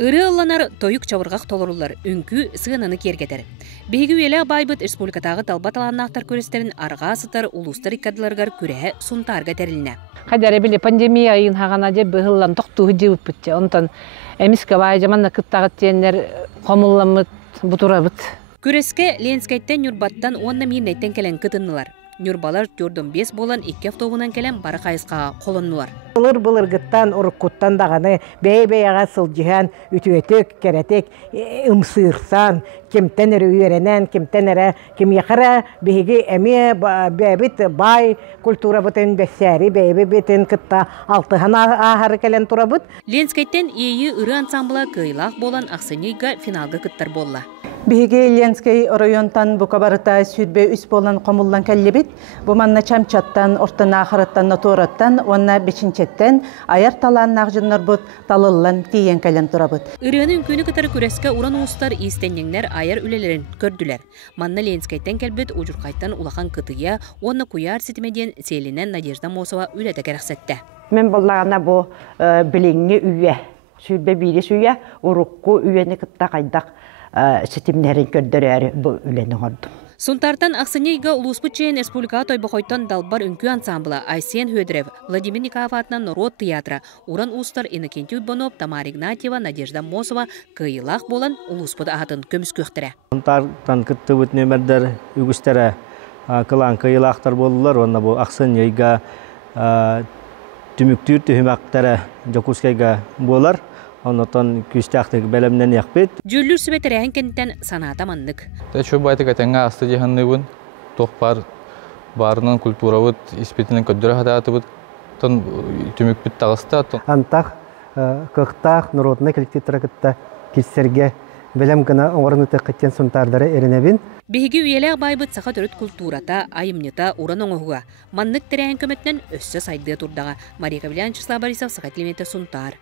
Ыры алланар тойук чавыргак толорулар үңкү сыгынаны кергедер. Беги үеле байбыт республикатагы талбат аланнактар көрестерин арга сытар улустар иккадыларгар күрәһе сунтарга терилне. Хадары биле пандемия айын хагана же быһыллан токтугу жибып битче. Онтон эмиске бай жаманна кыттагы теннер комулламыт бутурабыт. Күреске Ленскайттен Нюрбаттан 10 миннеттен келен кытыннылар. Нюрбалар түрдөн 5 болан 2 автобунан келен бары кайыскага колоннулар. Былыр гыттан уруккуттан даганы бей-бейага сылжыхан үтүөтөк керетек ымсырсан кимтен үйренен кимтен ким якара биги эме бебит бай культура бутен бесәри бебе битен кытта алтыхана ахары келен турабыт. Ленскайттен ийи ыры ансамбла кыйлак болан Аксынйга финалга кыттар болла. Биһиги Ленскай районтан букабарыта сүдбе үс болан комуллан кәллебит. Бу манна чамчаттан, ортана ахыраттан, натораттан, онна бечинчеттен, аяр талан нағжыннар бут, талыллан тиен кәлен турабыт. Ырыгының күні кытары күреске уран уустар истеннеңнер аяр үлелерин көрдүлер. Манна Ленскайттен кәлбет ужуркайттан улахан кытыя, онна куяр ситимеден селинен Надежда Мосова үлеті кәрәксетті. Мен боллағана бу билеңге үйе, сүдбе бирис үйе, урукку үйені кытта қайдақ сетимнерин көрдөрөр бу үлени горду. Сунтартан Аксынйга улуспутчен республика тойбохойтон далбар үңкү ансамбла Айсен Хөдрев, Владимир Николаев атынан Народ театра, уран устар Иннокентий Бонов, Тамара Игнатьева, Надежда Мосова кыйлах болан улуспут атын көмүскөктөрө. Сунтартан кыттыбыт нөмердер үгүстөрө кылан кыйлахтар болдулар. Онна бу Аксынйга түмүктүр төһүмактары Жокускайга болар. Онотон күстәхтек бәлемнән яқпет. Жүллүр сүбетерәһен кенттен саната маннык. Тәчү байтык әтәңгә асты җиһанныбын. Тохпар барынан культуравыт испитинен көддөрә хадатыбыт. Тон түмүк бит тагыста. Антах кыктах народный коллективтара кытта киссерге белем гына орны тәкътен сунтардары эренебин. Биһиги үеле байбыт саха төрөт культурата, айымнята уран оңуга. Маннык терәһен көмөттен өссө сайды турдага. Мария Кавлянчысла Борисов Сахатлимете Сунтар.